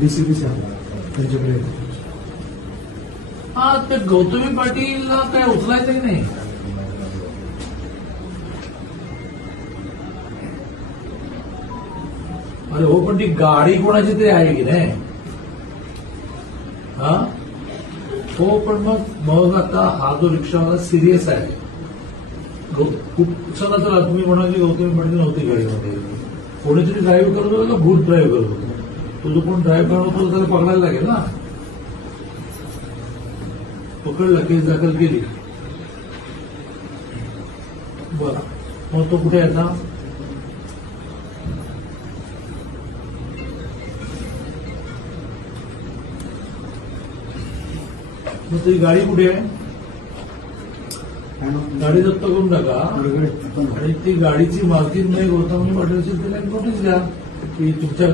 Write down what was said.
DCP साहेब त्यांच्याकडे येतो. हा ते गौतमी पाटीलला काय उचलायचं की नाही? अरे हो, पण ती गाडी कोणाची तरी आहे की नाही? हा हो, पण मग आता हा जो रिक्षावाला सिरियस आहे. खूप चला चला तुम्ही म्हणाल की गौतमी पाटील नव्हती गाडीमध्ये, कोणीतरी ड्राईव्ह करत होतं का भूत ड्राईव्ह करत होतं? तो जो कोण ड्राईव्ह करत होता त्याला पकडायला लागेल ना. पकडला, केस दाखल केली. बरं, मग तो कुठे आहे आता? मग ती गाडी कुठे आहे? गाडी जप्त करून टाका आणि ती गाडीची मालकीन नाही गौतमी पाटील, तिला नोटीस द्या की तुमच्या